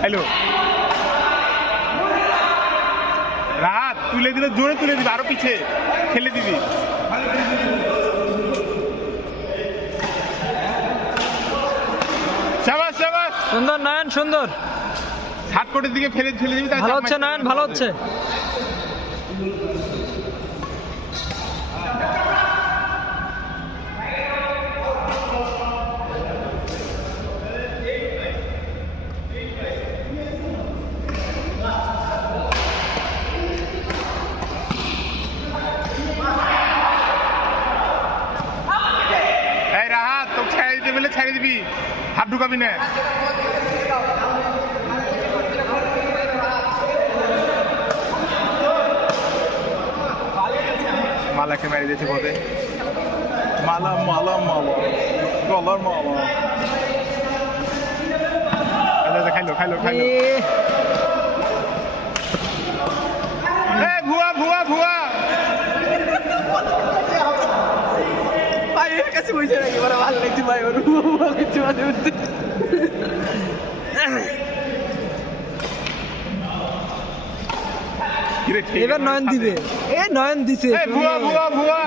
খাইলো। রাত তুলে দিলে জোরে তুলে দিবি আরও পিছে ঠেলে দিবি। সুন্দর নয়ন সুন্দর। হাত কোটের দিকে ফেলে ফেলে দিবি ভালো হচ্ছে নয়ন ভালো হচ্ছে। তোকে ছেড়ে দিবি। হাত ঢুকাবি না। মালাকে মেরে দিয়েছে পথে মালা মালা মালা। গলার মালা। খাইলো খাইলো খাইলো এ, এ ভুয়া ভুয়া ভুয়া ভাই এর কাছে বসে রাখি বড় ভালো লাগছে ভাই ওর লাগছে মাঝে মধ্যে এবার নয়ন দিবে। এ নয়ন দিছে। ভুয়া ভুয়া ভুয়া।